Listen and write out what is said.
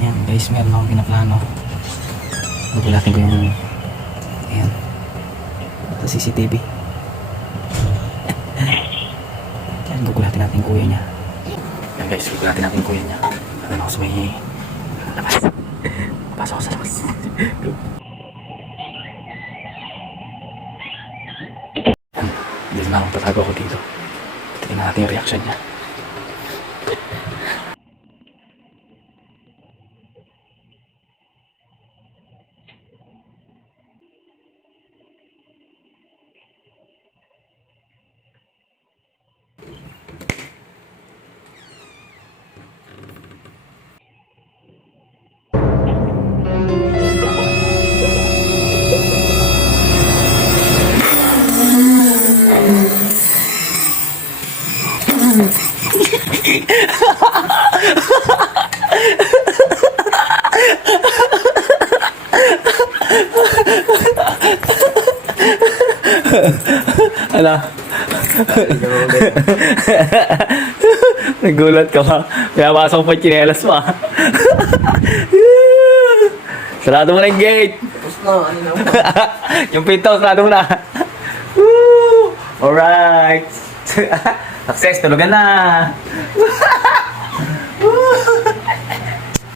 Ayan guys, meron akong pinaplano. Gugulatin ko yung ayan sa CCTV. Ayan, gugulatin natin kuya niya. Ayan guys, gugulatin natin kuya niya. Ano ako sa may labas. Pasok ako sa labas. Hindi na akong tatago ako dito. Tingnan natin yung reaction niya. Ano? Nagulat ka ba? Pinapasok pa yung tsinelas pa. Sarado mo na yung gate. Tapos na, ano na. Yung pinto, sarado mo na. Woo! Alright. Success, tulugan na.